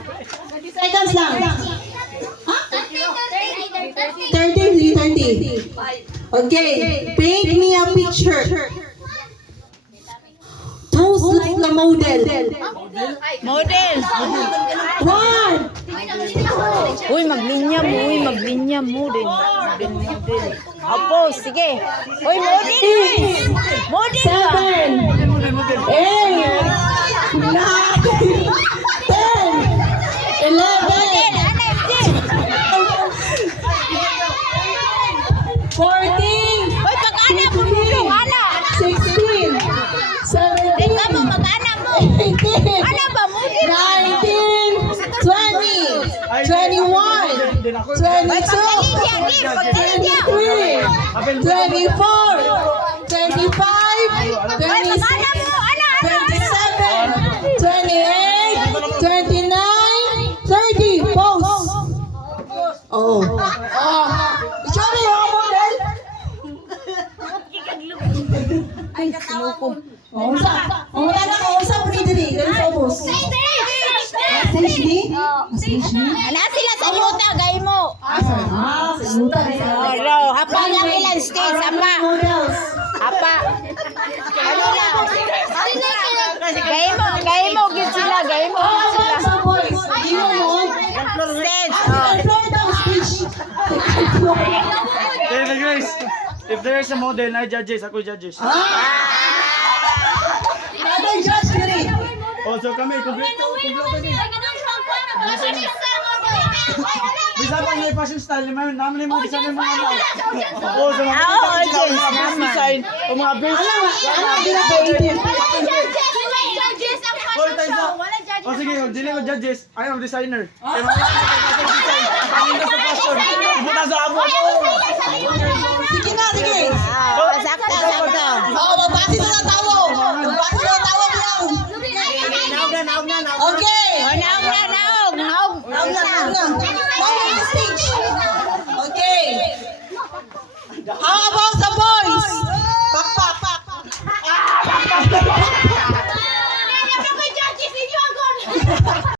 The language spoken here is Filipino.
20 seconds lang. Ha? 30. Okay. Paint me a picture. Pose like the model. Model. One. Uy, maglinya mo din. Model. Opo, sige. Uy, model. Model ba? 7, 8, 9, 10, 11, 14, Uy, mag-ana mo dulu, ana. 16, 17, Teka mo, mag-ana mo. 18, Ana ba, model? 19, 20, 21, 22, 23, 24, 25, 26, 27, 28, 29, 30. Pose. Oh. Sorry, model. Ay, sinuko. Wala na ko. Usap ni Dili. Dali sa ubos. Stage D? Ana sila sa yuta, gay mo. Sa yuta. Oro, hapa lang ilang stage, hapa. Models. Apa. Ano lang? Gay mo, gid sila, gay mo. How about some boys? Di mo mo? Stage. Floor daw, speech. Hey, guys, if there is a model, I judges, ako judges. Another judge diri. Also kami, kumpleto din. Bisa pa may fashion style, namin yung mga design ng mga ano. Oo, sa mga best design, o mga best. All time na. O sige, dili ko judges, I am designer. Kaya mga design, pangin sa fashion. Ibuta sa abo. Sige na, sige. Sakto. Magbati na ng tawo. Magbati na ng tawo bilang. Okay. Naog. Naog na the stage. Okay. How about